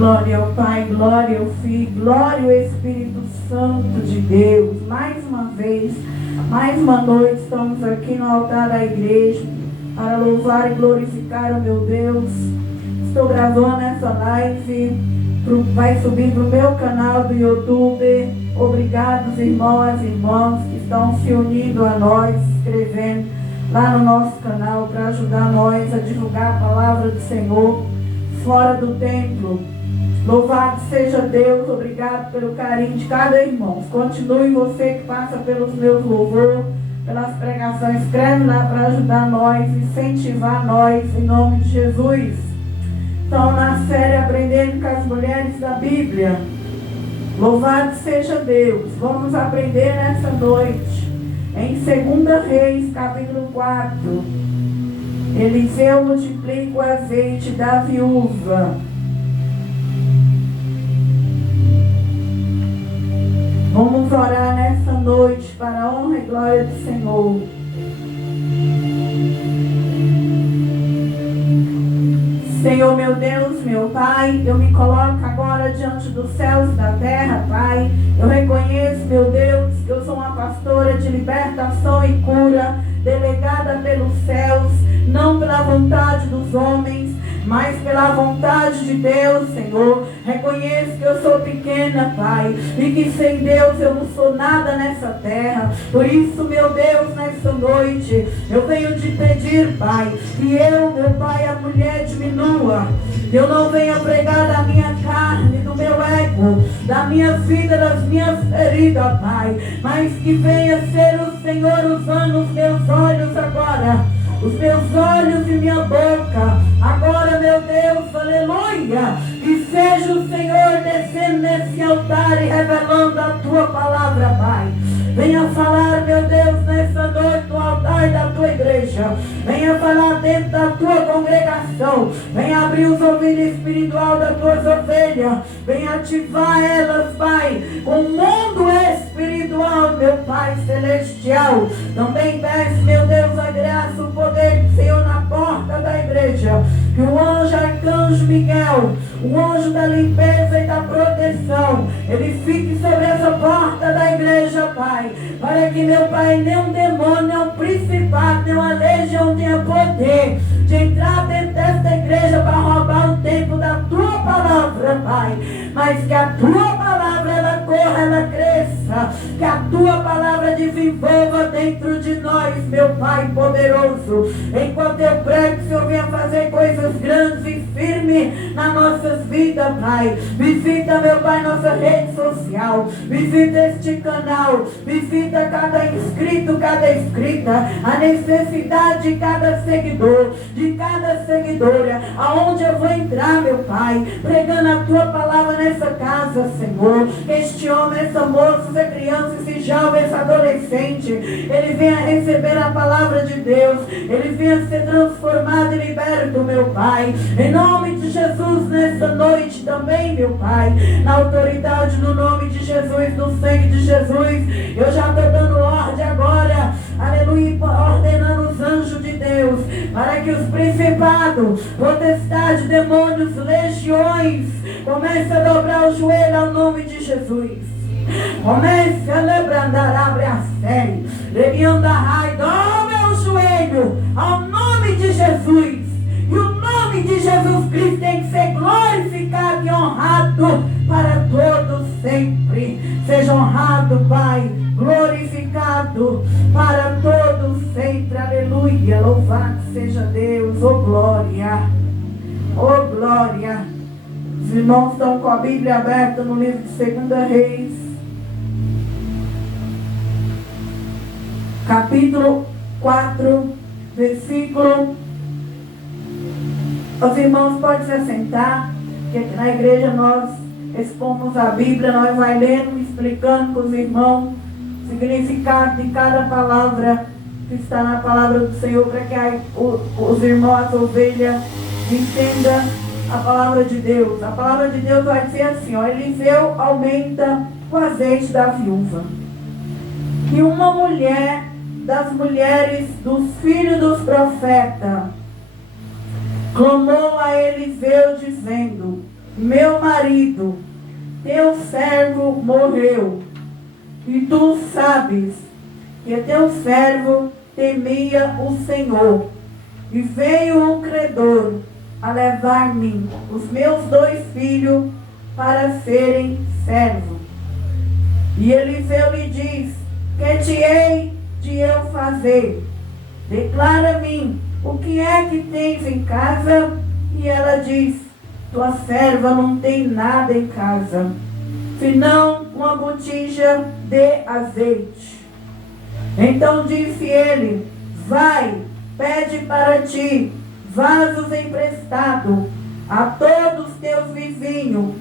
Glória ao Pai, glória ao Filho, glória ao Espírito Santo de Deus. Mais uma vez, mais uma noite, estamos aqui no altar da igreja para louvar e glorificar o meu Deus. Estou gravando essa live, vai subir para o meu canal do YouTube. Obrigados, irmãos e irmãs que estão se unindo a nós, escrevendo lá no nosso canal para ajudar nós a divulgar a palavra do Senhor fora do templo. Louvado seja Deus, obrigado pelo carinho de cada irmão. Continue você que passa pelos meus louvores, pelas pregações, escreve lá para ajudar nós, incentivar nós, em nome de Jesus. Então, na série Aprendendo com as Mulheres da Bíblia, louvado seja Deus. Vamos aprender nessa noite, em 2 Reis, capítulo 4. Eliseu multiplica o azeite da viúva. Vamos orar nessa noite para a honra e glória do Senhor. Senhor, meu Deus, meu Pai, eu me coloco agora diante dos céus e da terra, Pai. Eu reconheço, meu Deus, que eu sou uma pastora de libertação e cura, delegada pelos céus, não pela vontade dos homens, mas pela vontade de Deus, Senhor. Reconheço que eu sou pequena, Pai, e que sem Deus eu não sou nada nessa terra. Por isso, meu Deus, nessa noite, eu venho te pedir, Pai, que eu, meu Pai, a mulher diminua. Eu não venho pregar da minha carne, do meu ego, da minha vida, das minhas feridas, Pai, mas que venha ser o Senhor usando os meus olhos agora, os meus olhos e minha boca. Agora, meu Deus, aleluia, que seja o Senhor descendo nesse altar e revelando a tua palavra, Pai. Venha falar, meu Deus, nessa noite no altar da tua igreja. Venha falar dentro da tua congregação. Venha abrir os ouvidos espirituais das tuas ovelhas. Venha ativar elas, Pai, com o mundo espiritual, meu Pai celestial. Também peço, meu Deus, a graça, o poder do Senhor na porta da igreja. Que o anjo, arcanjo Miguel, o anjo da limpeza e da proteção, ele fique sobre essa porta da igreja, Pai, para que, meu Pai, nenhum demônio, nenhum principado, nenhuma legião tenha poder de entrar dentro desta igreja para roubar o tempo da tua palavra, Pai. Mas que a tua palavra, ela corra, ela cresça, que a tua palavra desenvolva dentro de nós, meu Pai poderoso. Enquanto eu prego, o Senhor venha fazer coisas grandes e firmes nas nossas vidas, Pai. Visita, meu Pai, nossa rede social, visita este canal, visita cada inscrito, cada inscrita, a necessidade de cada seguidor, de cada seguidora, aonde eu vou entrar, meu Pai, pregando a tua palavra nessa casa, Senhor. Este homem, essa moça, essa criança, esse jovem, esse adolescente, ele venha receber a palavra de Deus, ele venha ser transformado e liberto, meu Pai, em nome de Jesus, nessa noite também, meu Pai, na autoridade, no nome de Jesus, no sangue de Jesus, eu já estou dando ordem agora, aleluia, ordenando os anjos de Deus, para que os principados, potestades, demônios, legiões, comece a dobrar o joelho ao nome de Jesus. Comece a lebrandar, abre a série, leviandarrai, dobre o joelho ao nome de Jesus. E o nome de Jesus Cristo tem que ser glorificado e honrado para todos sempre. Seja honrado, Pai, glorificado para todos sempre. Aleluia. Louvado seja Deus. Oh glória. Oh glória. Os irmãos estão com a Bíblia aberta no livro de 2 Reis, capítulo 4, versículo. Os irmãos podem se assentar, que aqui na igreja nós expomos a Bíblia, nós vai lendo, explicando para os irmãos o significado de cada palavra que está na palavra do Senhor, para que os irmãos, as ovelhas, entendam a palavra de Deus. A palavra de Deus vai dizer assim, ó, Eliseu aumenta o azeite da viúva. E uma mulher das mulheres dos filhos dos profetas clamou a Eliseu dizendo, meu marido, teu servo morreu, e tu sabes que teu servo temia o Senhor, e veio o credor a levar-me os meus 2 filhos para serem servos. E Eliseu lhe diz: que te hei de eu fazer? Declara-me o que é que tens em casa. E ela diz: tua serva não tem nada em casa, senão uma botija de azeite. Então disse ele: vai, pede para ti vasos emprestados a todos os teus vizinhos,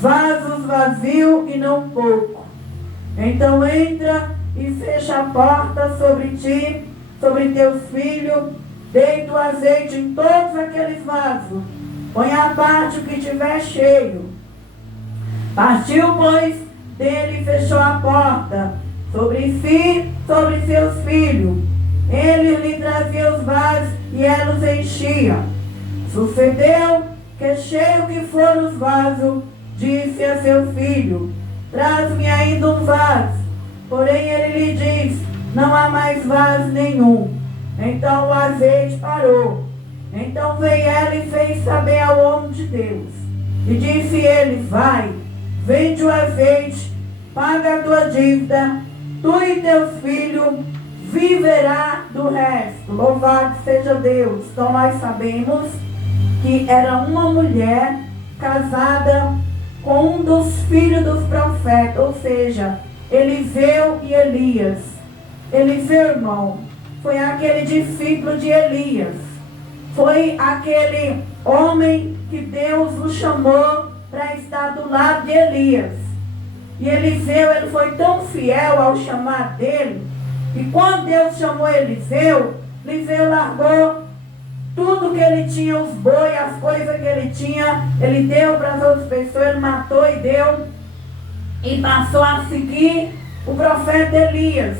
vasos vazios e não pouco. Então entra e fecha a porta sobre ti, sobre teus filhos, deita o azeite em todos aqueles vasos, põe à parte o que tiver cheio. Partiu, pois, dele e fechou a porta sobre si, sobre seus filhos. Ele lhe trazia os vasos e ela os enchia. Sucedeu que, cheio que foram os vasos, disse a seu filho: traz-me ainda um vaso. Porém ele lhe diz: não há mais vaso nenhum. Então o azeite parou. Então veio ela e fez saber ao homem de Deus. E disse ele: vai, vende o azeite, paga a tua dívida, tu e teus filhos viverá do resto. Louvado seja Deus. Então nós sabemos que era uma mulher casada com um dos filhos dos profetas, ou seja, Eliseu e Elias. Eliseu, irmão, foi aquele discípulo de Elias. Foi aquele homem que Deus o chamou para estar do lado de Elias. E Eliseu, ele foi tão fiel ao chamar dele, e quando Deus chamou Eliseu, Eliseu largou tudo que ele tinha, os bois, as coisas que ele tinha, ele deu para as outras pessoas, ele matou e deu, e passou a seguir o profeta Elias.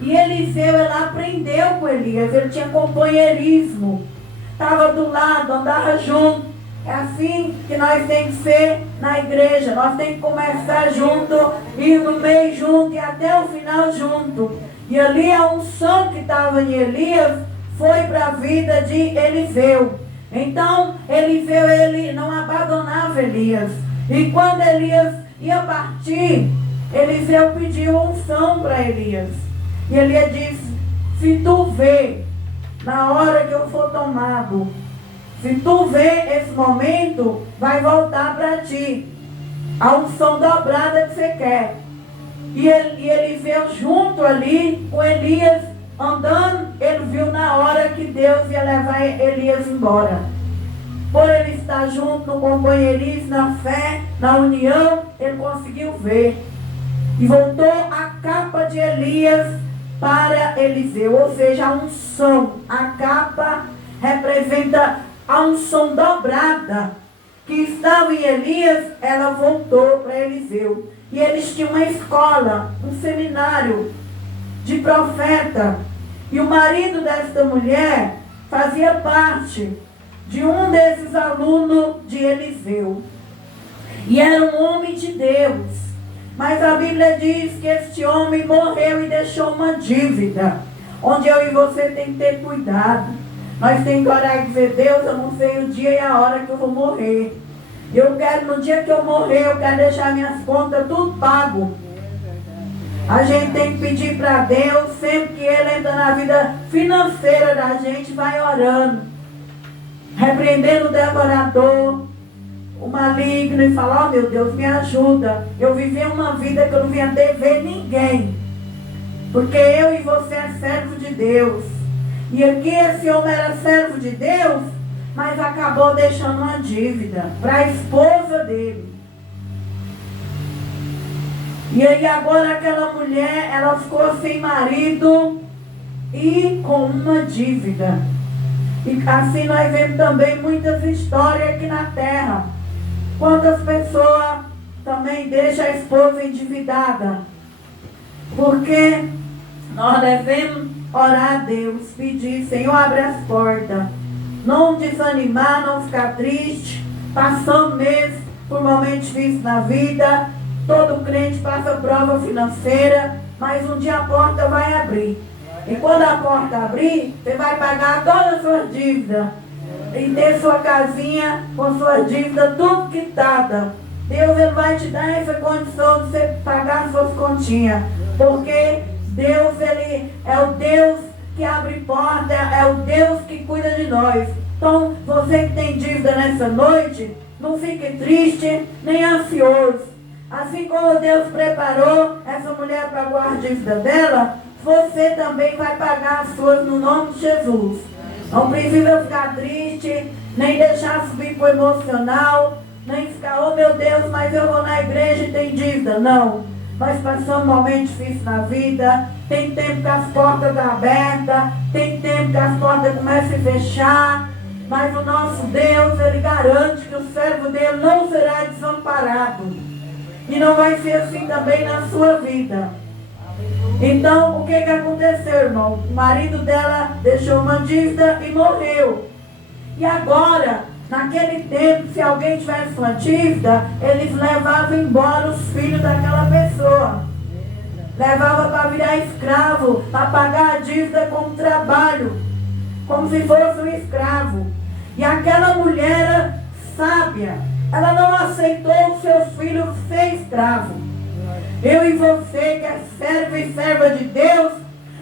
E Eliseu, ele aprendeu com Elias, ele tinha companheirismo, estava do lado, andava junto. É assim que nós temos que ser na igreja, nós temos que começar junto, ir no meio junto e até o final junto. E ali a unção que estava em Elias foi para a vida de Eliseu. Então Eliseu, ele não abandonava Elias. E quando Elias ia partir, Eliseu pediu unção para Elias. E Elias disse: se tu vê, na hora que eu for tomado, se tu vê esse momento, vai voltar para ti a unção dobrada que você quer. E Eliseu junto ali com Elias andando, ele viu na hora que Deus ia levar Elias embora. Por ele estar junto no companheirismo, na fé, na união, ele conseguiu ver. E voltou a capa de Elias para Eliseu, ou seja, a unção. A capa representa a unção dobrada que estava em Elias, ela voltou para Eliseu. E eles tinham uma escola, um seminário de profeta. E o marido desta mulher fazia parte de um desses alunos de Eliseu. E era um homem de Deus. Mas a Bíblia diz que este homem morreu e deixou uma dívida, onde eu e você tem que ter cuidado. Nós temos que orar e dizer: Deus, eu não sei o dia e a hora que eu vou morrer. Eu quero, no dia que eu morrer, eu quero deixar minhas contas tudo pago. A gente tem que pedir para Deus, sempre que Ele entra na vida financeira da gente, vai orando, repreendendo o devorador, o maligno, e falar: oh meu Deus, me ajuda. Eu vivi uma vida que eu não vinha dever ninguém, porque eu e você é servo de Deus. E aqui esse homem era servo de Deus, mas acabou deixando uma dívida para a esposa dele. E aí agora aquela mulher, ela ficou sem marido e com uma dívida. E assim nós vemos também muitas histórias aqui na terra. Quantas pessoas também deixam a esposa endividada. Porque nós devemos orar a Deus, pedir: Senhor, abre as portas. Não desanimar, não ficar triste, passando mês por momentos difíceis na vida. Todo crente passa prova financeira, mas um dia a porta vai abrir. E quando a porta abrir, você vai pagar todas as suas dívidas. E ter sua casinha com suas dívidas tudo quitada. Deus ele vai te dar essa condição de você pagar as suas continhas. Porque Deus ele é o Deus que abre porta, é o Deus que cuida de nós. Então, você que tem dívida nessa noite, não fique triste nem ansioso. Assim como Deus preparou essa mulher para pagar a dívida dela, você também vai pagar as suas no nome de Jesus. Não precisa ficar triste, nem deixar subir para o emocional, nem ficar, oh meu Deus, mas eu vou na igreja e tem dívida. Não. Nós passamos momentos difíceis na vida, tem tempo que as portas estão abertas, tem tempo que as portas começam a fechar, mas o nosso Deus, ele garante que o servo dele não será desamparado. E não vai ser assim também na sua vida. Então, o que aconteceu, irmão? O marido dela deixou uma dívida e morreu. E agora, naquele tempo, se alguém tivesse uma dívida, eles levavam embora os filhos daquela pessoa. Levava para virar escravo, para pagar a dívida como trabalho, como se fosse um escravo. E aquela mulher era sábia, ela não aceitou os seus filhos ser escravo. Eu e você, que é servo e serva de Deus,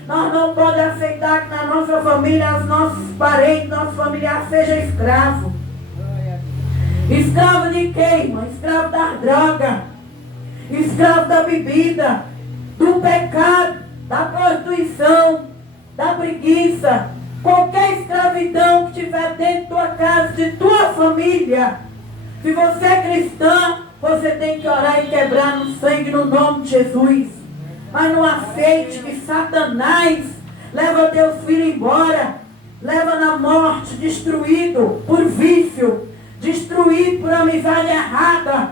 nós não podemos aceitar que na nossa família, os nossos parentes, nossos familiares sejam escravos. Escravo de quem, irmão? Escravo da droga, escravo da bebida, do pecado, da prostituição, da preguiça. Qualquer escravidão que tiver dentro de tua casa, de tua família. Se você é cristã, você tem que orar e quebrar no sangue no nome de Jesus. Mas não aceite que Satanás leva teus filhos embora, leva na morte, destruído por vício, destruído por amizade errada,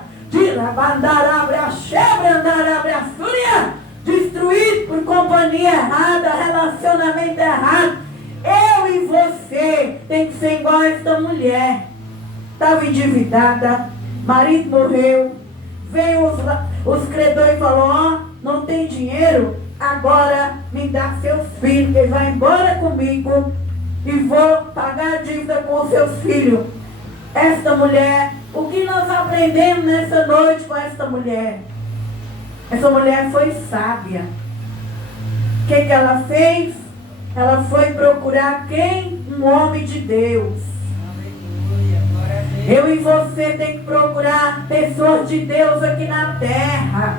destruído por companhia errada, relacionamento errado. Eu e você tem que ser igual a esta mulher. Estava endividada, marido morreu, veio os credores e falou, ó, não tem dinheiro, agora me dá seus filhos, que vai embora comigo e vou pagar a dívida com seus filhos. Esta mulher, o que nós aprendemos nessa noite com esta mulher? Essa mulher foi sábia. O que ela fez? Ela foi procurar quem? Um homem de Deus. Eu e você tem que procurar pessoas de Deus aqui na terra.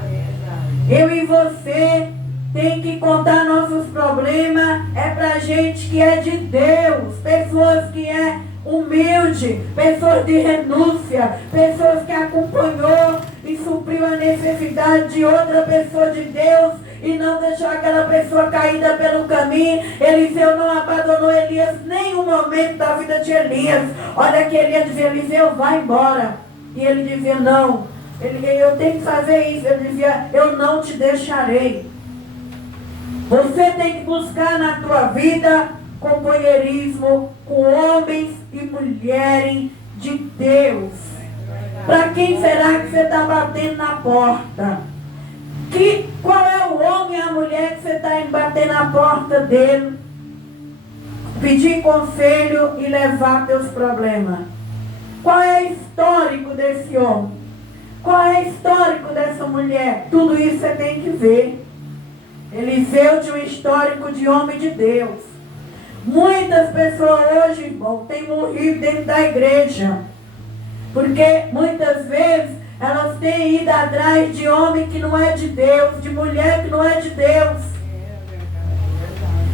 Eu e você tem que contar nossos problemas. É pra gente que é de Deus. Pessoas que é humilde, pessoas de renúncia, pessoas que acompanhou e supriu a necessidade de outra pessoa de Deus e não deixou aquela pessoa caída pelo caminho. Eliseu não abandonou Elias nenhum momento da vida de Elias. Olha que Elias dizia, Eliseu, vai embora. E ele dizia, não, eu tenho que fazer isso. Ele dizia, eu não te deixarei. Você tem que buscar na tua vida companheirismo com homens e mulheres de Deus. Para quem será que você está batendo na porta? Qual é o homem e a mulher que você está indo bater na porta dele? Pedir conselho e levar teus problemas. Qual é o histórico desse homem? Qual é o histórico dessa mulher? Tudo isso você tem que ver. Eliseu tinha um histórico de homem de Deus. Muitas pessoas hoje, irmão, têm morrido dentro da igreja. Porque muitas vezes elas têm ido atrás de homem que não é de Deus, de mulher que não é de Deus.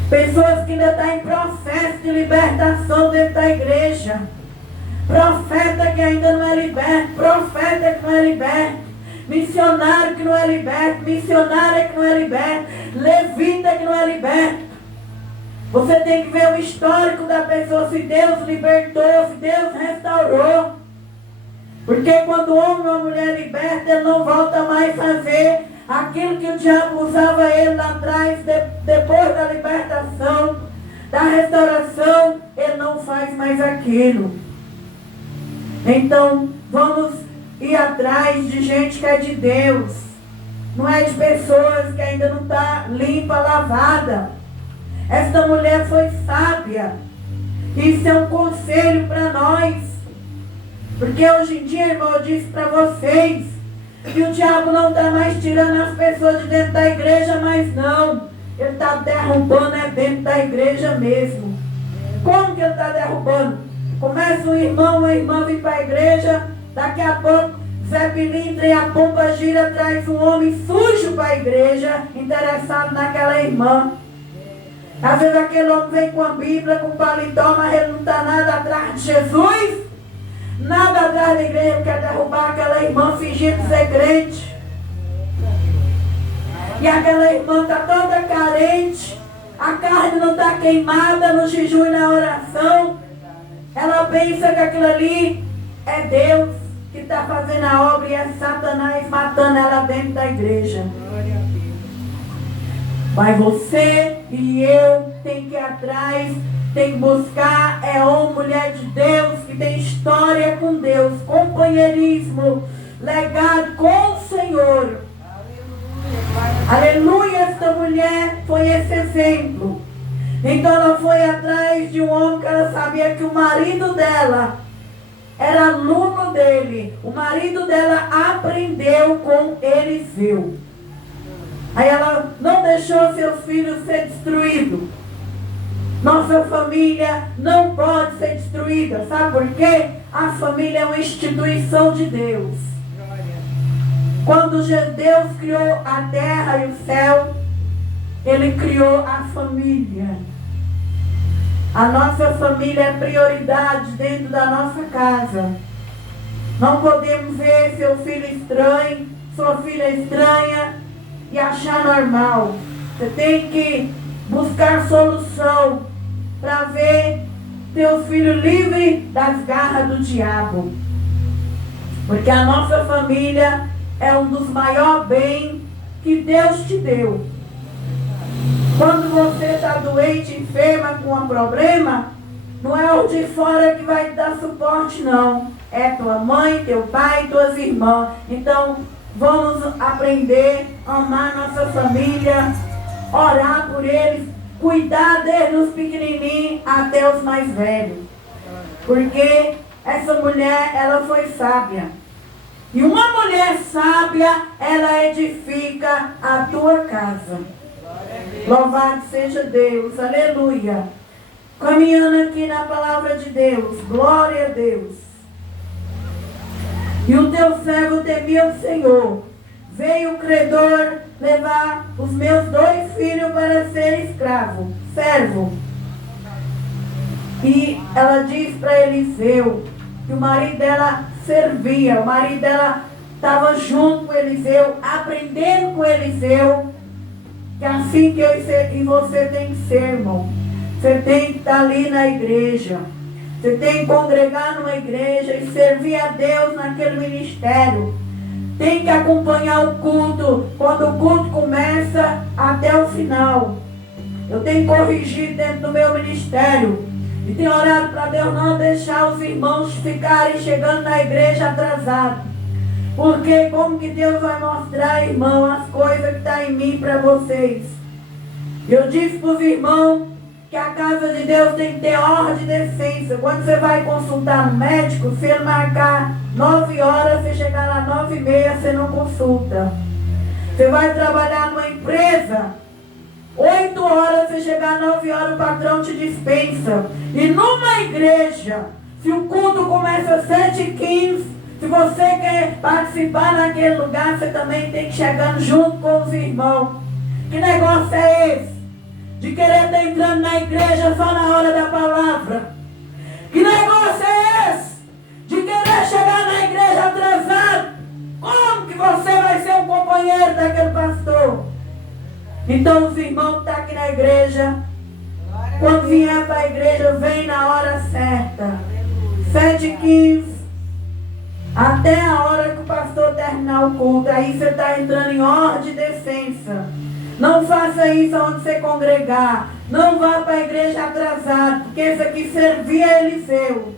Pessoas que ainda estão em processo de libertação dentro da igreja. Profeta que ainda não é liberto, profeta que não é liberto, missionário que não é liberto, missionária que não é liberto, levita que não é liberto. Você tem que ver o histórico da pessoa, se Deus libertou, se Deus restaurou. Porque quando o homem ou a mulher liberta, ele não volta mais a fazer aquilo que o diabo usava ele lá atrás, depois da libertação, da restauração, ele não faz mais aquilo. Então, vamos ir atrás de gente que é de Deus. Não é de pessoas que ainda não está limpa, lavada. Esta mulher foi sábia. Isso é um conselho para nós. Porque hoje em dia, irmão, eu disse para vocês que o diabo não está mais tirando as pessoas de dentro da igreja, mas não. Ele está derrubando dentro da igreja mesmo. Como que ele está derrubando? Começa um irmão, uma irmã vir para a igreja, daqui a pouco Zé Pilintra e a pomba gira, traz um homem sujo para a igreja, interessado naquela irmã. Às vezes aquele homem vem com a Bíblia, com o paletó, mas ele não está nada atrás de Jesus, nada atrás da igreja, quer derrubar aquela irmã fingindo ser crente. E aquela irmã está toda carente, a carne não está queimada no jejum e na oração. Ela pensa que aquilo ali é Deus que está fazendo a obra e é Satanás matando ela dentro da igreja. Mas você e eu tem que ir atrás, tem que buscar, é homem, mulher de Deus, que tem história com Deus, companheirismo, legado com o Senhor. Aleluia, esta mulher foi esse exemplo. Então ela foi atrás de um homem que ela sabia que o marido dela era aluno dele. O marido dela aprendeu com Eliseu. Aí ela não deixou seu filho ser destruído. Nossa família não pode ser destruída. Sabe por quê? A família é uma instituição de Deus. Quando Deus criou a terra e o céu, Ele criou a família. A nossa família é prioridade dentro da nossa casa. Não podemos ver seu filho estranho, sua filha estranha e achar normal. Você tem que buscar solução para ver teu filho livre das garras do diabo. Porque a nossa família é um dos maiores bens que Deus te deu. Quando você está doente, enferma, com um problema, não é o de fora que vai te dar suporte, não. É tua mãe, teu pai, tuas irmãs. Então, vamos aprender a amar nossa família, orar por eles, cuidar desde os pequenininhos até os mais velhos. Porque essa mulher, ela foi sábia. E uma mulher sábia, ela edifica a tua casa. Louvado seja Deus, aleluia. Caminhando aqui na palavra de Deus, glória a Deus. E o teu servo temia o Senhor. Veio o credor levar os meus 2 filhos para ser escravo, servo. E ela diz para Eliseu que o marido dela servia, o marido dela estava junto com Eliseu, aprendendo com Eliseu. Que é assim que eu e você tem que ser, irmão. Você tem que estar ali na igreja. Você tem que congregar numa igreja e servir a Deus naquele ministério. Tem que acompanhar o culto, quando o culto começa até o final. Eu tenho corrigido dentro do meu ministério. E tenho orado para Deus não deixar os irmãos ficarem chegando na igreja atrasados. Porque como que Deus vai mostrar, irmão, as coisas que estão em mim para vocês? Eu disse para os irmãos que a casa de Deus tem que ter ordem e decência. Quando você vai consultar no médico, se ele marcar 9 horas, você chegar lá 9h30, você não consulta. Você vai trabalhar numa empresa, 8 horas, você chegar 9 horas, o patrão te dispensa. E numa igreja, se o culto começa às 7h15, se você quer participar naquele lugar, você também tem que chegar junto com os irmãos. Que negócio é esse? De querer estar entrando na igreja só na hora da palavra. Que negócio é esse? De querer chegar na igreja atrasado. Como que você vai ser um companheiro daquele pastor? Então os irmãos que estão aqui na igreja, quando vier para a igreja, vem na hora certa. 7h15. Até a hora que o pastor terminar o culto. Aí você está entrando em ordem e decência. Não faça isso onde você congregar. Não vá para a igreja atrasado. Porque esse aqui servia Eliseu.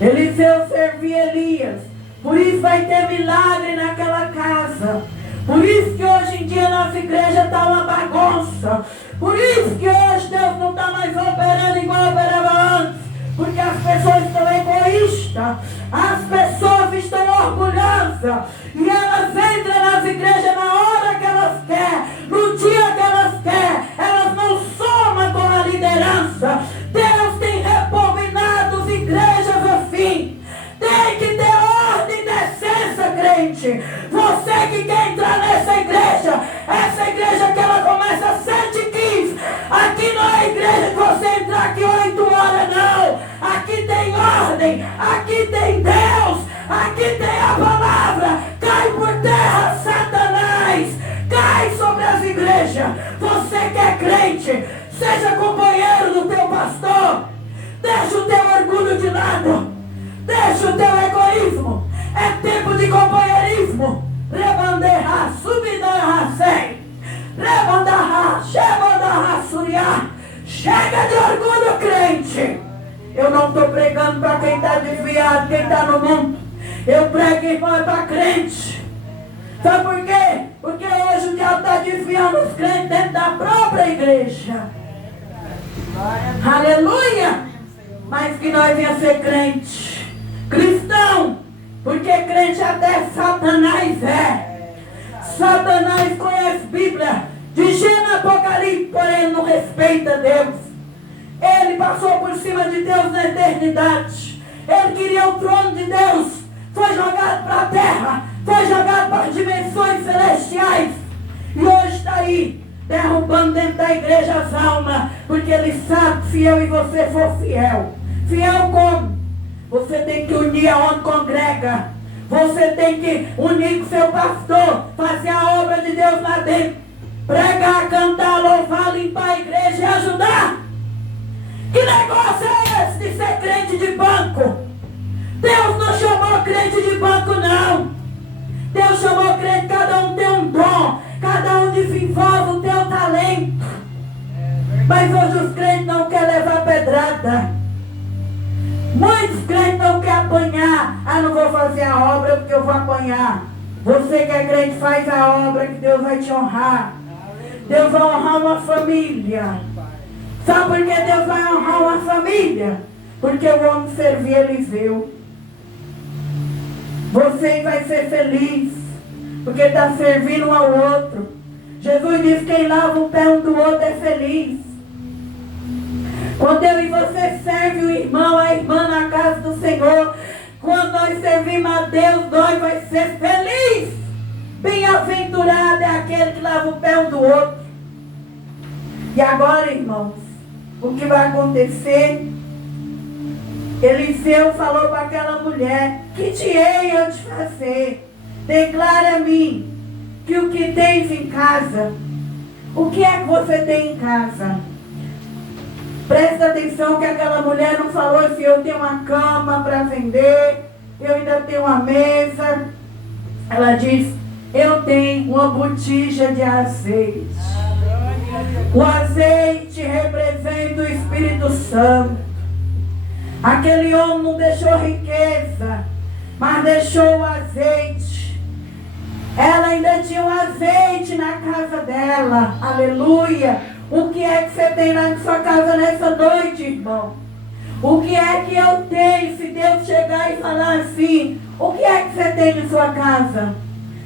Eliseu servia Elias. Por isso vai ter milagre naquela casa. Por isso que hoje em dia nossa igreja está uma bagunça. Por isso que hoje Deus não está mais operando igual operava antes. Porque as pessoas estão egoístas. As pessoas estão orgulhosas. E elas entram nas igrejas na hora que elas querem. No dia que elas querem. Elas não somam com a liderança. Deus tem repobinado as igrejas assim. Tem que ter ordem e decência, crente. Você que quer entrar nessa igreja, essa igreja que ela começa às 7h15. Aqui não é igreja que você entrar aqui 8 horas, não. Aqui tem ordem, aqui tem Deus, aqui tem a palavra. Cai por terra, Satanás. Cai sobre as igrejas. Você que é crente, seja companheiro do teu pastor. Deixa o teu orgulho de lado. Deixa o teu egoísmo. É tempo de companheirismo. Rebanderra, subidarra, sem. Rebandarra, chebandarra, suriá. Chega de orgulho, crente. Eu não estou pregando para quem está desviado, quem está no mundo. Eu prego, irmão, para crente. Sabe por quê? Porque hoje o diabo está desviando os crentes dentro da própria igreja. Aleluia! Mas que nós venhamos ser crente. Cristão, porque crente até Satanás é. Satanás conhece Bíblia de Gênesis, Apocalipse, porém ele não respeita Deus. Ele passou por cima de Deus na eternidade. Ele queria o trono de Deus. Foi jogado para a terra. Foi jogado para as dimensões celestiais. E hoje está aí, derrubando dentro da igreja as almas. Porque ele sabe, se eu e você for fiel. Fiel como? Você tem que unir aonde congrega. Você tem que unir com seu pastor. Fazer a obra de Deus lá dentro. Pregar, cantar, louvar, limpar a igreja e ajudar. Que negócio é esse de ser crente de banco? Deus não chamou crente de banco, não. Deus chamou crente, cada um tem um dom. Cada um desenvolve o teu talento. Mas hoje os crentes não querem levar pedrada. Muitos crentes não querem apanhar. Ah, não vou fazer a obra porque eu vou apanhar. Você que é crente, faz a obra que Deus vai te honrar. Deus vai honrar uma família. Sabe por que Deus vai honrar uma família? Porque o homem servia Eliseu. Você vai ser feliz. Porque está servindo um ao outro. Jesus disse que quem lava o pé um do outro é feliz. Quando eu e você serve o irmão, a irmã na casa do Senhor, quando nós servimos a Deus, nós vamos ser felizes. Bem-aventurado é aquele que lava o pé um do outro. E agora, irmãos, o que vai acontecer? Eliseu falou para aquela mulher: que te hei eu te fazer? Declara a mim que o que tens em casa. O que é que você tem em casa? Presta atenção que aquela mulher não falou assim: eu tenho uma cama para vender, eu ainda tenho uma mesa. Ela diz: eu tenho uma botija de azeite. O azeite representa o Espírito Santo. Aquele homem não deixou riqueza, mas deixou o azeite. Ela ainda tinha um azeite na casa dela. Aleluia. O que é que você tem na sua casa nessa noite, irmão? O que é que eu tenho? Se Deus chegar e falar assim: o que é que você tem na sua casa?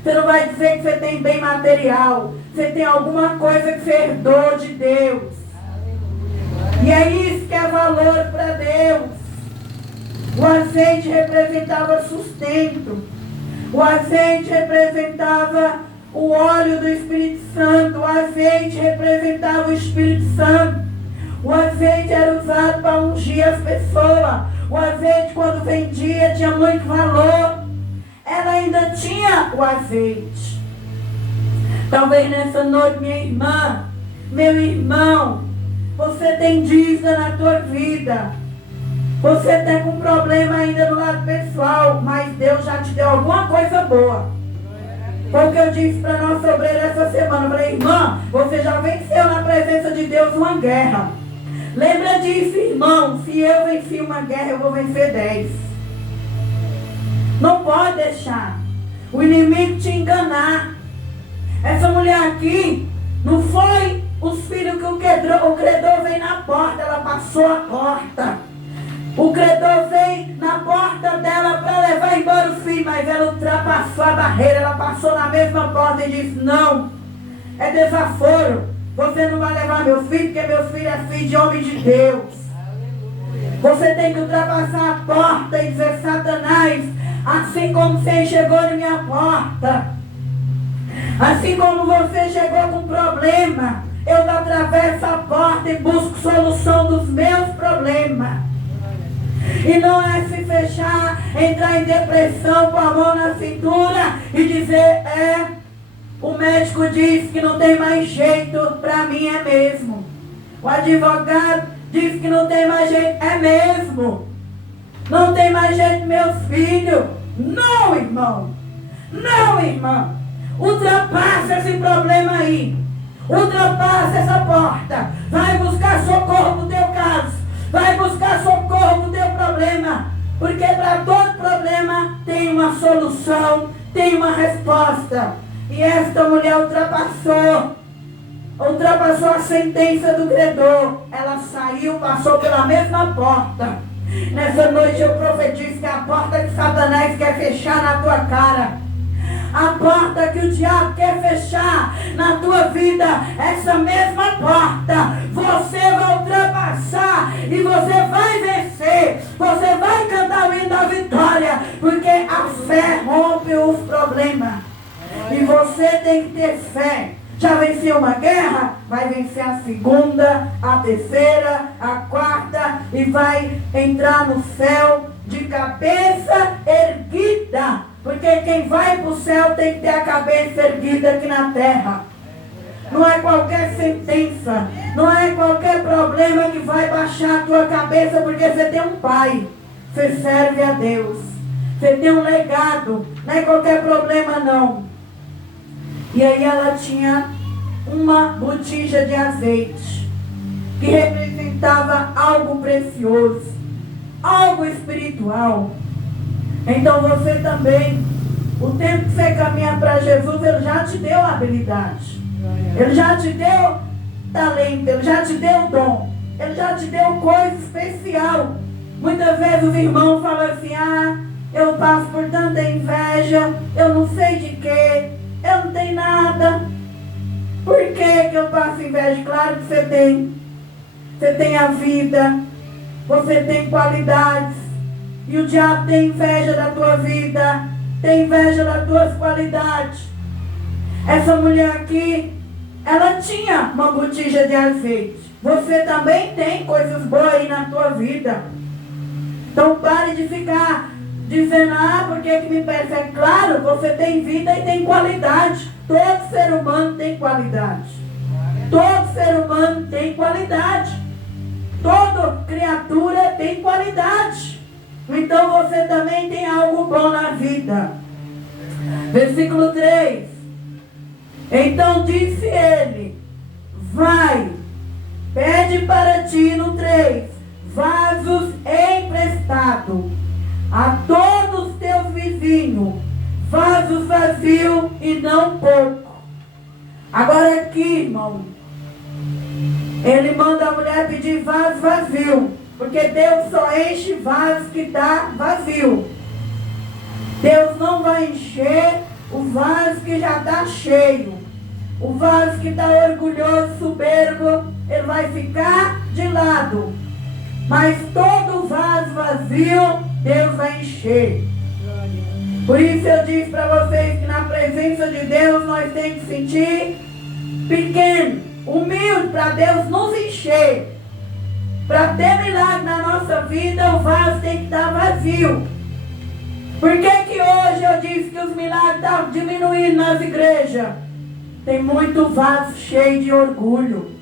Você não vai dizer que você tem bem material. Você tem alguma coisa que você herdou de Deus. E é isso que é valor para Deus. O azeite representava sustento. O azeite representava o óleo do Espírito Santo. O azeite representava o Espírito Santo. O azeite era usado para ungir as pessoas. O azeite, quando vendia, tinha muito valor. Ela ainda tinha o azeite. Talvez nessa noite, minha irmã, meu irmão, você tem dívida na tua vida. Você está com problema ainda no lado pessoal, mas Deus já te deu alguma coisa boa. Foi o que eu disse para a nossa obreira essa semana. Eu falei: irmã, você já venceu na presença de Deus uma guerra. Lembra disso, irmão? Se eu venci uma guerra, eu vou vencer 10. Não pode deixar o inimigo te enganar. Essa mulher aqui, não foi os filhos que o credor veio na porta, ela passou a porta. O credor veio na porta dela para levar embora o filho, mas ela ultrapassou a barreira, ela passou na mesma porta e disse: não, é desaforo, você não vai levar meu filho, porque meu filho é filho de homem de Deus. Você tem que ultrapassar a porta e dizer: Satanás, assim como você chegou na minha porta, assim como você chegou com problema, eu atravesso a porta e busco solução dos meus problemas. E não é se fechar, entrar em depressão com a mão na cintura e dizer: o médico diz que não tem mais jeito, para mim é mesmo. O advogado diz que não tem mais jeito, é mesmo. Não tem mais jeito, meus filhos. Não, irmão. Não, irmã. Ultrapassa esse problema aí. Ultrapassa essa porta. Vai buscar socorro no teu caso. Vai buscar socorro no teu problema. Porque para todo problema tem uma solução, tem uma resposta. E esta mulher ultrapassou a sentença do credor. Ela saiu, passou pela mesma porta. Nessa noite eu profetizo que a porta que Satanás quer fechar na tua cara, a porta que o diabo quer fechar na tua vida, essa mesma porta, você vai ultrapassar e você vai vencer. Você vai cantar o hino da vitória, porque a fé rompe os problemas. E você tem que ter fé. Já venceu uma guerra? Vai vencer a segunda, a terceira, a quarta e vai entrar no céu de cabeça erguida. Porque quem vai para o céu tem que ter a cabeça erguida aqui na terra. Não é qualquer sentença, não é qualquer problema que vai baixar a tua cabeça, porque você tem um pai, você serve a Deus, você tem um legado, não é qualquer problema não. E aí ela tinha uma botija de azeite, que representava algo precioso, algo espiritual. Então você também, o tempo que você caminha para Jesus, Ele já te deu habilidade. Ele já te deu talento, Ele já te deu dom, Ele já te deu coisa especial. Muitas vezes os irmãos falam assim: eu passo por tanta inveja, eu não sei de quê, eu não tenho nada. Por que eu passo inveja? Claro que você tem. Você tem a vida, você tem qualidades. E o diabo tem inveja da tua vida, tem inveja das tuas qualidades. Essa mulher aqui, ela tinha uma botija de azeite. Você também tem coisas boas aí na tua vida. Então pare de ficar dizendo: porque que me persegue. Claro, você tem vida e tem qualidade. Todo ser humano tem qualidade. Todo ser humano tem qualidade. Toda criatura tem qualidade. Então você também tem algo bom na vida. Versículo 3. Então disse ele: vai, pede para ti, no 3, vasos emprestados a todos os teus vizinhos, vasos vazios e não pouco. Agora aqui, irmão, ele manda a mulher pedir vaso vazio, porque Deus só enche vaso que está vazio. Deus não vai encher o vaso que já está cheio. O vaso que está orgulhoso, soberbo, ele vai ficar de lado. Mas todo vaso vazio, Deus vai encher. Por isso eu disse para vocês que na presença de Deus nós temos que sentir pequeno, humilde, para Deus nos encher. Para ter milagre na nossa vida, o vaso tem que estar vazio. Por que hoje eu disse que os milagres estão diminuindo nas igrejas? Tem muito vaso cheio de orgulho,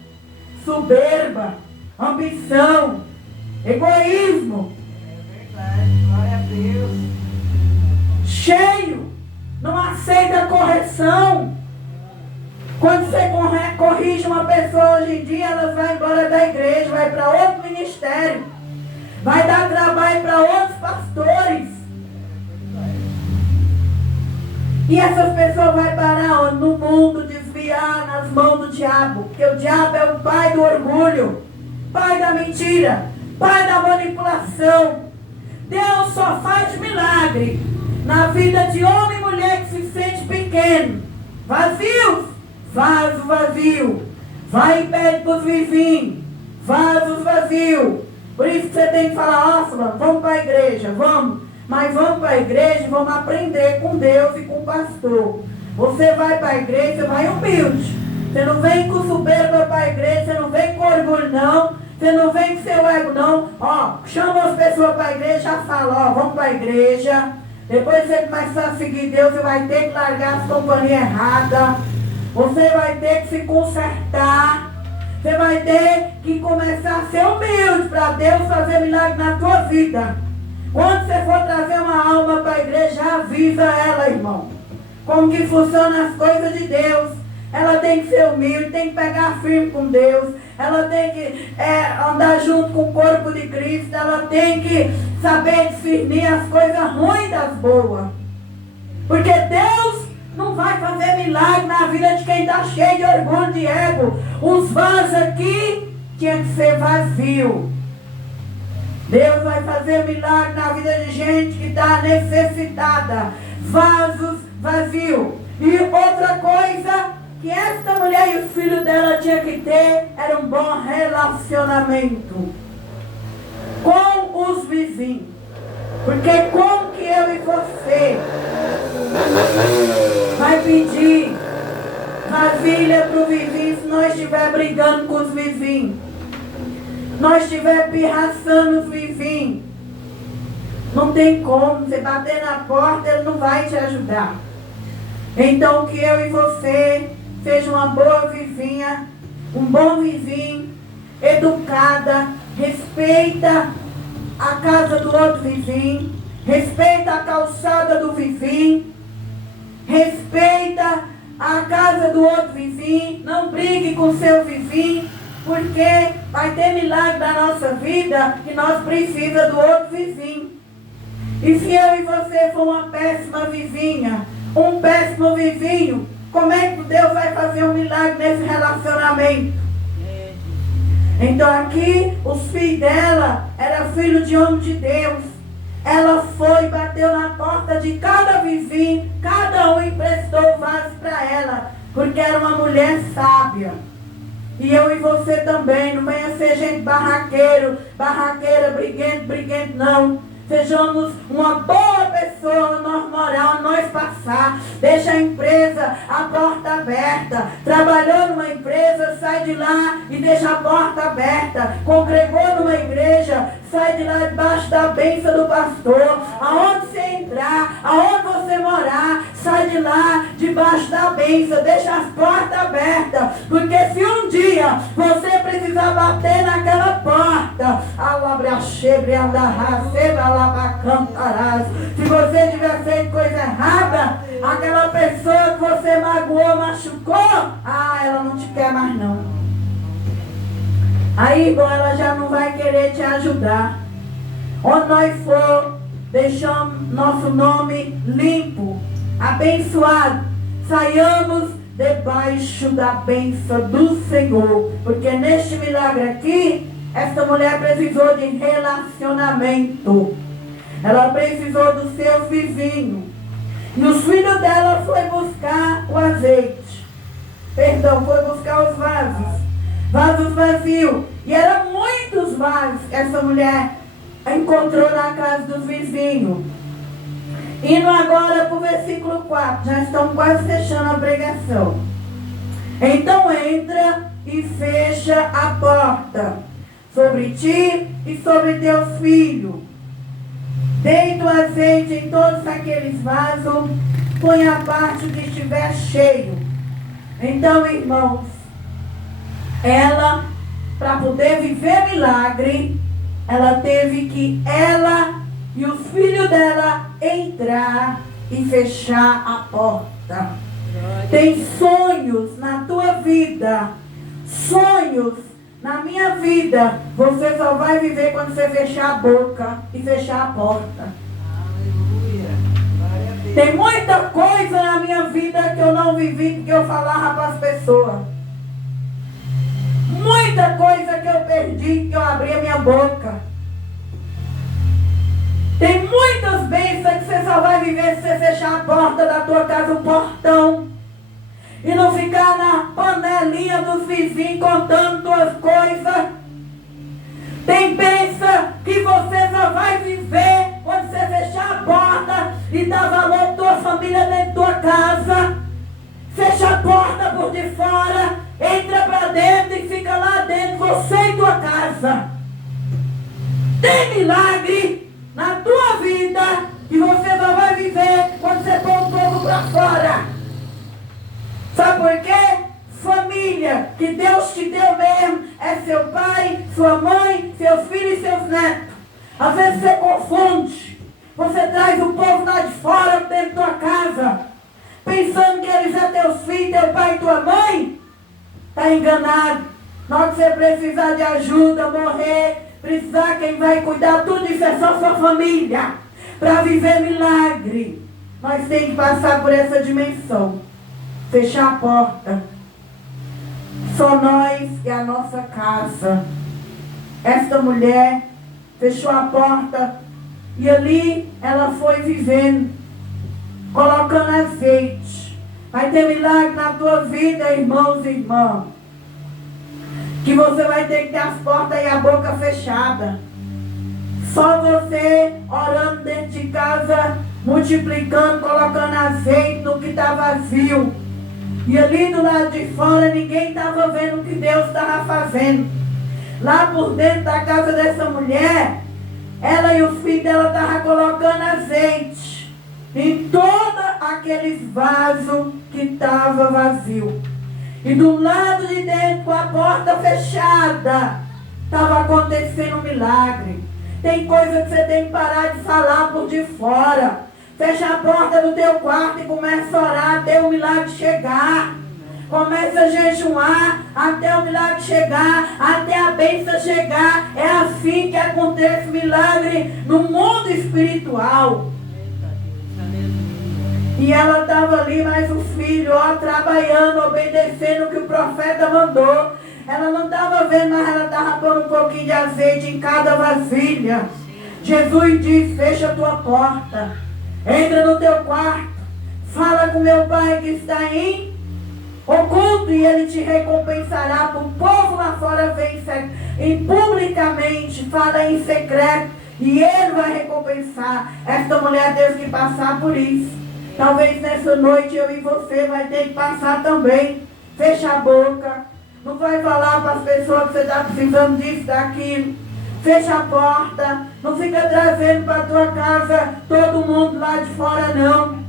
soberba, ambição, egoísmo. É verdade, glória a Deus. Cheio, não aceita correção. Quando você corrige uma pessoa hoje em dia, ela vai embora da igreja, vai para outro ministério, vai dar trabalho para outros pastores. E essas pessoas vão parar onde? No mundo, desviar nas mãos do diabo. Porque o diabo é o pai do orgulho, pai da mentira, pai da manipulação. Deus só faz milagre na vida de homem e mulher que se sente pequeno, vazios, vaso vazio. Vai e pede para os vizinhos, vasos vazios. Por isso que você tem que falar, ó, fulano, vamos para a igreja, vamos. Mas vamos para a igreja e vamos aprender com Deus e com o pastor. Você vai para a igreja, você vai humilde. Você não vem com soberba para a igreja, você não vem com orgulho não. Você não vem com seu ego não. Ó, chama as pessoas para a igreja, já fala, ó, vamos para a igreja. Depois você começar a seguir Deus, você vai ter que largar as companhias erradas. Você vai ter que se consertar. Você vai ter que começar a ser humilde para Deus fazer milagre na tua vida. Quando você for trazer uma alma para a igreja, avisa ela, irmão. Como que funcionam as coisas de Deus. Ela tem que ser humilde, tem que pegar firme com Deus. Ela tem que andar junto com o corpo de Cristo. Ela tem que saber discernir as coisas ruins das boas. Porque Deus não vai fazer milagre na vida de quem está cheio de orgulho, de ego. Os vasos aqui tinha que ser vazio. Deus vai fazer milagre na vida de gente que está necessitada. Vasos vazios. E outra coisa que esta mulher e os filhos dela tinham que ter era um bom relacionamento com os vizinhos. Porque como que eu e você vai pedir vasilha para o vizinho se nós estiver brigando com os vizinhos? Nós estiver pirraçando os vizinhos? Não tem como. Você bater na porta, ele não vai te ajudar. Então que eu e você seja uma boa vizinha, um bom vizinho, educada, respeita a casa do outro vizinho, respeita a calçada do vizinho, respeita a casa do outro vizinho, não brigue com seu vizinho, porque vai ter milagre na nossa vida e nós precisamos do outro vizinho. E se eu e você for uma péssima vizinha, um péssimo vizinho, como é que Deus vai fazer um milagre nesse relacionamento? Então aqui, os filhos dela eram filhos de homem de Deus. Ela foi e bateu na porta de cada vizinho, cada um emprestou o vaso para ela, porque era uma mulher sábia. E eu e você também, não venha ser gente barraqueira, briguento, não. Sejamos uma boa pessoa, nós morar, nós passar. Deixa a empresa, a porta aberta. Trabalhou numa empresa, sai de lá e deixa a porta aberta. Congregou numa igreja, sai de lá debaixo da bênção do pastor. Aonde você entrar, aonde você morar, sai de lá debaixo da bênção. Deixa as portas abertas. Porque se um dia você precisar bater naquela porta, se você tiver feito coisa errada, aquela pessoa que você magoou, machucou, ela não te quer mais não. Aí, irmão, ela já não vai querer te ajudar. Onde nós for, deixamos nosso nome limpo, abençoado. Saiamos debaixo da bênção do Senhor. Porque neste milagre aqui, essa mulher precisou de relacionamento. Ela precisou dos seus vizinhos. E os filhos dela foi buscar o azeite. Foi buscar os vasos. Vasos vazios. E eram muitos vasos que essa mulher encontrou na casa dos vizinhos. Indo agora para o versículo 4. Já estamos quase fechando a pregação. Então entra e fecha a porta sobre ti e sobre teus filhos. Deita o azeite em todos aqueles vasos, põe a parte que estiver cheio. Então, irmãos, ela, para poder viver milagre, ela teve que, ela e os filhos dela, entrar e fechar a porta. Tem sonhos na tua vida, sonhos na minha vida, você só vai viver quando você fechar a boca e fechar a porta. Aleluia. Glória a Tem muita coisa na minha vida que eu não vivi porque eu falava para as pessoas. Muita coisa que eu perdi que eu abri a minha boca. Tem muitas bênçãos que você só vai viver se você fechar a porta da tua casa, o portão. E não ficar na panelinha dos vizinhos contando tuas coisas. Tem bênção que você só vai viver quando você fechar a porta e dar valor à tua família dentro da tua casa. Fecha a porta por de fora, entra para dentro e fica lá dentro, você e tua casa. Tem milagre na tua vida que você só vai viver quando você pôr o povo para fora. Sabe por quê? Família que Deus te deu mesmo é seu pai, sua mãe, seus filhos e seus netos. Às vezes você confunde. Você traz o povo lá de fora dentro da tua casa, pensando que eles são teus filhos, teu pai e tua mãe. Está enganado. Na hora que você precisar de ajuda, morrer, precisar, quem vai cuidar, tudo isso é só sua família. Para viver milagre, nós temos que passar por essa dimensão. Fechar a porta. Só nós e a nossa casa. Esta mulher fechou a porta e ali ela foi vivendo, colocando azeite. Vai ter milagre na tua vida, irmãos e irmãs. Que você vai ter que ter as portas e a boca fechada. Só você orando dentro de casa, multiplicando, colocando azeite no que está vazio. E ali do lado de fora ninguém estava vendo o que Deus estava fazendo. Lá por dentro da casa dessa mulher, ela e os filhos dela estavam colocando azeite em todos aqueles vasos que estavam vazios. E do lado de dentro, com a porta fechada, estava acontecendo um milagre. Tem coisa que você tem que parar de falar por de fora. Fecha a porta do teu quarto e começa a orar até o milagre chegar. Começa a jejuar até o milagre chegar, até a bênção chegar. É assim que acontece milagre no mundo espiritual. E ela estava ali, mas os filhos, ó, trabalhando, obedecendo o que o profeta mandou. Ela não estava vendo, mas ela estava pondo um pouquinho de azeite em cada vasilha. Jesus diz, fecha a tua porta. Entra no teu quarto, fala com meu pai que está em oculto e ele te recompensará. O povo lá fora vem e publicamente, fala em secreto e ele vai recompensar. Esta mulher teve que passar por isso. Talvez nessa noite eu e você vai ter que passar também. Fecha a boca, não vai falar para as pessoas que você está precisando disso, daquilo. Fecha a porta, não fica trazendo para a tua casa todo mundo lá de fora não.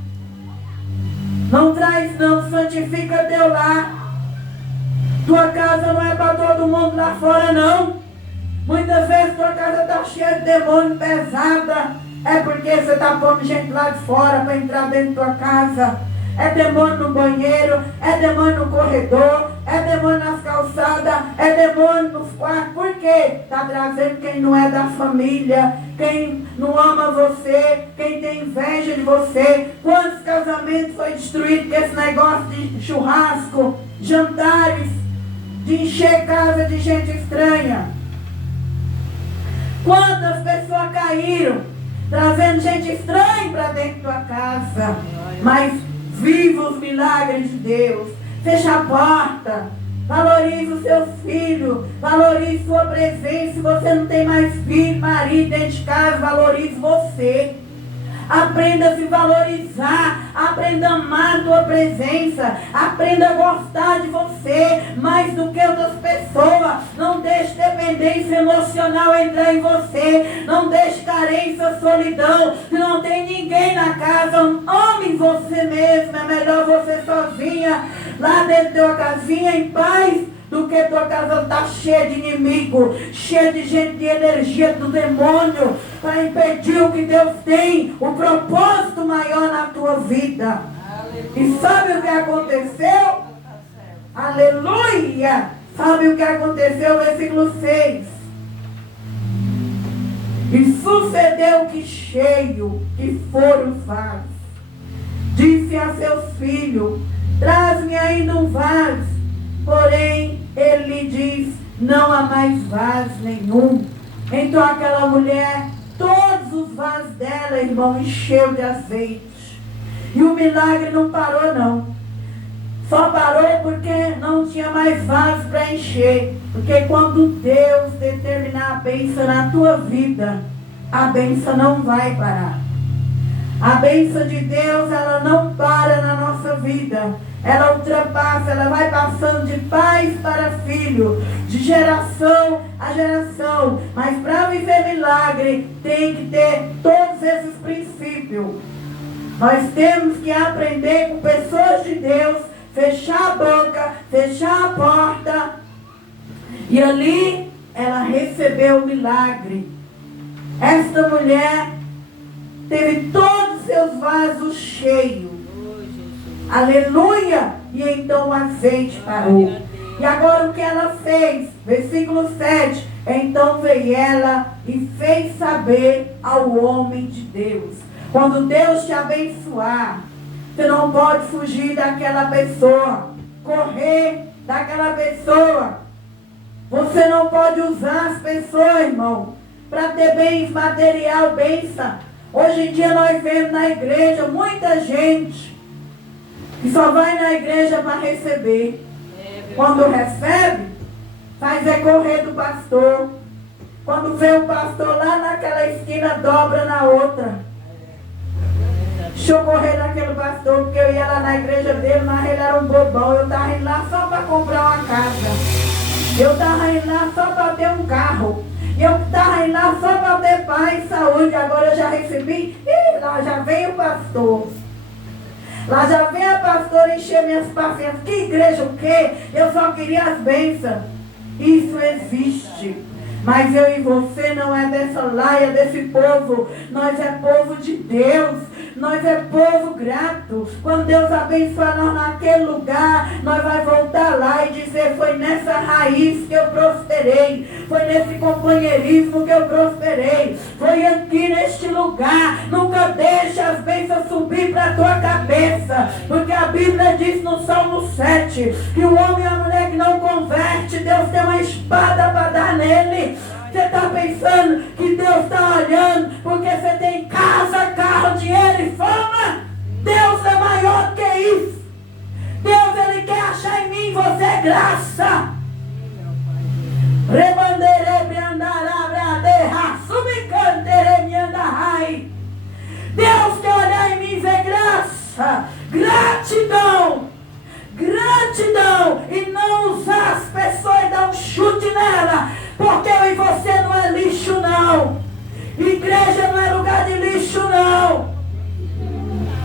Não traz não, santifica teu lar. Tua casa não é para todo mundo lá fora não. Muitas vezes tua casa está cheia de demônio pesada. É porque você está pondo gente lá de fora para entrar dentro da tua casa. É demônio no banheiro, é demônio no corredor, é demônio nas calçadas, é demônio nos quartos. Por quê? Está trazendo quem não é da família, quem não ama você, quem tem inveja de você. Quantos casamentos foi destruído com esse negócio de churrasco, jantares, de encher casa de gente estranha? Quantas pessoas caíram, trazendo gente estranha para dentro da tua casa? Mas viva os milagres de Deus. Fecha a porta. Valorize os seus filhos. Valorize sua presença. Se você não tem mais filho, marido dentro de casa, valorize você. Aprenda a se valorizar. Aprenda a amar a tua presença. Aprenda a gostar de você mais do que outras pessoas. Não deixe dependência emocional entrar em você. Não deixe carência, solidão. Se não tem ninguém na casa, ame você mesmo. É melhor você sozinha, lá dentro da tua casinha, em paz, do que tua casa está cheia de inimigo, cheia de gente, de energia do demônio, para impedir o que Deus tem, o propósito maior na tua vida. Aleluia. E sabe o que aconteceu? Aleluia! Sabe o que aconteceu? Versículo 6. E sucedeu que cheio que foram os vasos, disse a seus filhos: traz-me ainda um vaso. Porém, ele lhe diz: não há mais vaso nenhum. Então aquela mulher, todos os vasos dela, irmão, encheu de azeite. E o milagre não parou, não. Só parou porque não tinha mais vaso para encher. Porque quando Deus determinar a bênção na tua vida, a bênção não vai parar. A bênção de Deus, ela não para na nossa vida. Ela ultrapassa, ela vai passando de pais para filho, de geração a geração. Mas para viver milagre, tem que ter todos esses princípios. Nós temos que aprender com pessoas de Deus, fechar a boca, fechar a porta. E ali ela recebeu o milagre. Esta mulher teve todos os seus vasos cheios. Aleluia! E então o azeite parou. E agora o que ela fez? Versículo 7. Então veio ela e fez saber ao homem de Deus. Quando Deus te abençoar, você não pode fugir daquela pessoa, correr daquela pessoa. Você não pode usar as pessoas, irmão, para ter bens material, bênção. Hoje em dia nós vemos na igreja muita gente que só vai na igreja para receber. Quando recebe, faz é correr do pastor. Quando vê o pastor lá naquela esquina, dobra na outra. Deixa eu correr naquele pastor, porque eu ia lá na igreja dele, mas ele era um bobão. Eu estava indo lá só para comprar uma casa. Eu estava indo lá só para ter um carro. Eu estava indo lá só para ter paz e saúde. Agora eu já recebi. E lá já vem o pastor. Lá já vem a pastora encher minhas paciências. Que igreja o quê? Eu só queria as bênçãos. Isso existe. Mas eu e você não é dessa laia, desse povo. Nós é povo de Deus. Nós é povo grato. Quando Deus abençoar nós naquele lugar, nós vai voltar lá e dizer: foi nessa raiz que eu prosperei. Foi nesse companheirismo que eu prosperei. Foi aqui neste lugar. Nunca deixe as bênçãos subir para a tua cabeça. Porque a Bíblia diz no Salmo 7 que o homem e a mulher que não converte, Deus tem uma espada para dar nele. Você está pensando que Deus está olhando porque você tem casa, carro, dinheiro e fama? Deus é maior que isso. Deus, Ele quer achar em mim você é graça. Deus quer olhar em mim e ver graça, gratidão. Gratidão. E não usar as pessoas e dar um chute nela. Porque eu e você não é lixo, não. Igreja não é lugar de lixo, não.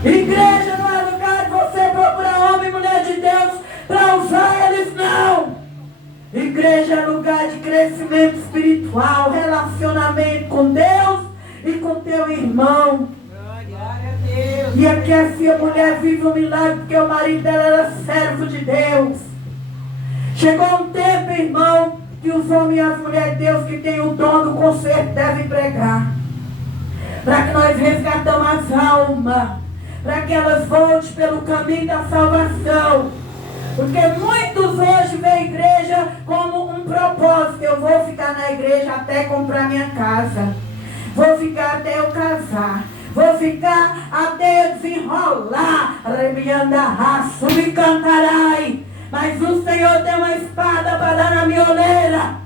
Igreja não é lugar de você procurar homem e mulher de Deus para usar eles, não. Igreja é lugar de crescimento espiritual, relacionamento com Deus e com teu irmão. E aqui essa mulher vive um milagre porque o marido dela era servo de Deus. Chegou um tempo, irmão, que os homens e as mulheres de Deus que têm o dom do conserto devem pregar. Para que nós resgatamos as almas. Para que elas voltem pelo caminho da salvação. Porque muitos hoje veem a igreja como um propósito. Eu vou ficar na igreja até comprar minha casa. Vou ficar até eu casar. Vou ficar até eu desenrolar. Me cantarai. Mas o Senhor tem uma espada para dar na mioleira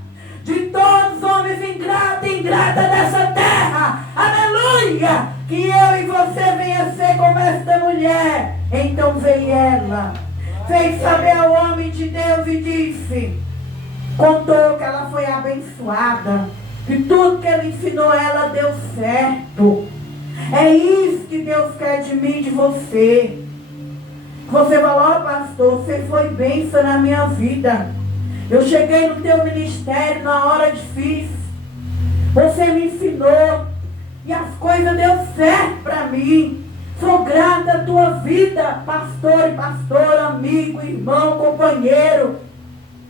de todos os homens ingratos e ingratas dessa terra. Aleluia! Que eu e você venha ser como esta mulher. Então veio ela, fez saber ao homem de Deus e disse, contou que ela foi abençoada, que tudo que ele ensinou ela deu certo. É isso que Deus quer de mim e de você. Você falou: ó pastor, você foi bênção na minha vida. Eu cheguei no teu ministério na hora difícil. Você me ensinou. E as coisas deu certo para mim. Sou grata à tua vida, pastor e pastora, amigo, irmão, companheiro.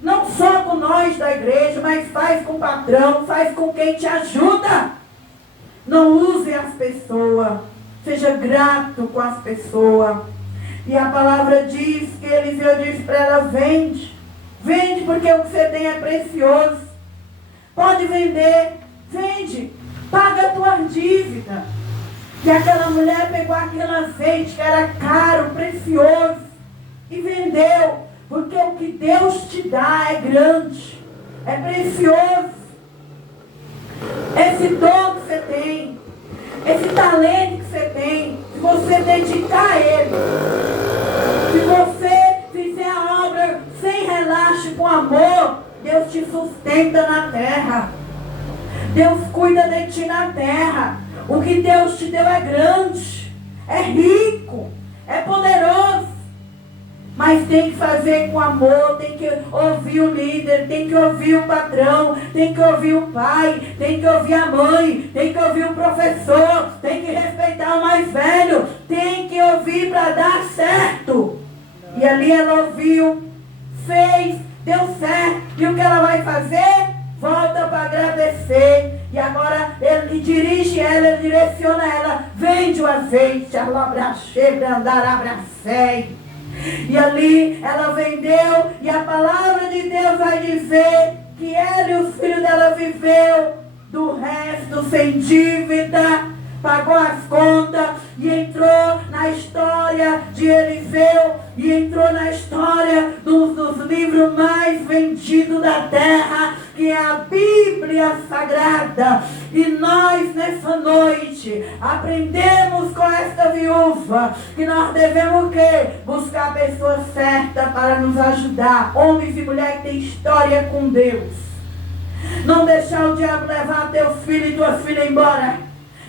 Não só com nós da igreja, mas faz com o patrão, faz com quem te ajuda. Não use as pessoas. Seja grato com as pessoas. E a palavra diz que Eliseu disse para ela: vende. Vende, porque o que você tem é precioso. Pode vender. Vende. Paga a tua dívida. E aquela mulher pegou aquele azeite que era caro, precioso, e vendeu. Porque o que Deus te dá é grande, é precioso. Esse dom que você tem, esse talento que você tem, se você dedicar a ele, se você fizer a obra sem relaxo, com amor, Deus te sustenta na terra. Deus cuida de ti na terra. O que Deus te deu é grande, é rico, é poderoso. Mas tem que fazer com amor, tem que ouvir o líder, tem que ouvir o patrão, tem que ouvir o pai, tem que ouvir a mãe, tem que ouvir o professor, tem que respeitar o mais velho, tem que ouvir para dar certo. E ali ela ouviu, fez, deu certo. E o que ela vai fazer? Volta para agradecer. E agora ele dirige ela, ele direciona ela. Vende o azeite, e ali ela vendeu. E a palavra de Deus vai dizer que ela e os filhos dela viveu do resto sem dívida, pagou as contas e entrou na história de Eliseu, e entrou na história dos livros mais vendidos da terra, que é a Bíblia Sagrada. E nós nessa noite aprendemos com esta viúva que nós devemos o quê? Buscar a pessoa certa para nos ajudar, homens e mulheres que têm história com Deus. Não deixar o diabo levar teus filhos e tuas filhas embora.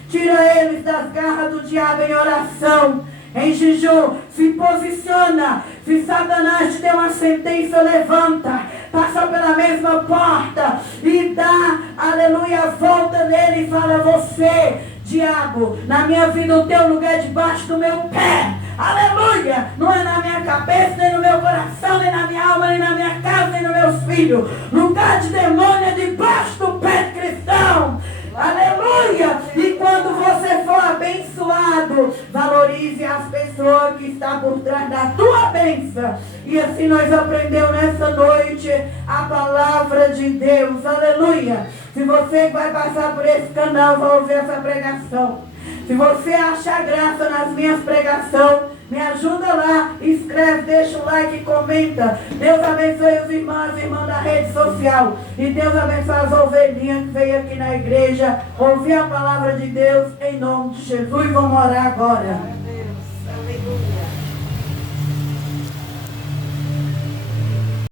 Tira eles das garras do diabo em oração, em jejum. Se posiciona. Se Satanás te deu uma sentença, levanta. Passa pela mesma porta e dá, aleluia, a volta nele e fala: você, diabo, na minha vida o teu lugar é debaixo do meu pé. Aleluia! Não é na minha cabeça, nem no meu coração, nem na minha alma, nem na minha casa, nem nos meus filhos. Lugar de demônio é debaixo do pé de cristão. Aleluia! E quando você for abençoado, valorize as pessoas que estão por trás da tua bênção. E assim nós aprendemos nessa noite a palavra de Deus. Aleluia! Se você vai passar por esse canal, vai ouvir essa pregação. Se você achar graça nas minhas pregações, me ajuda lá, escreve, deixa um like, comenta. Deus abençoe os irmãos e irmãs da rede social. E Deus abençoe as ovelhinhas que veio aqui na igreja ouvir a palavra de Deus em nome de Jesus. Vamos orar agora.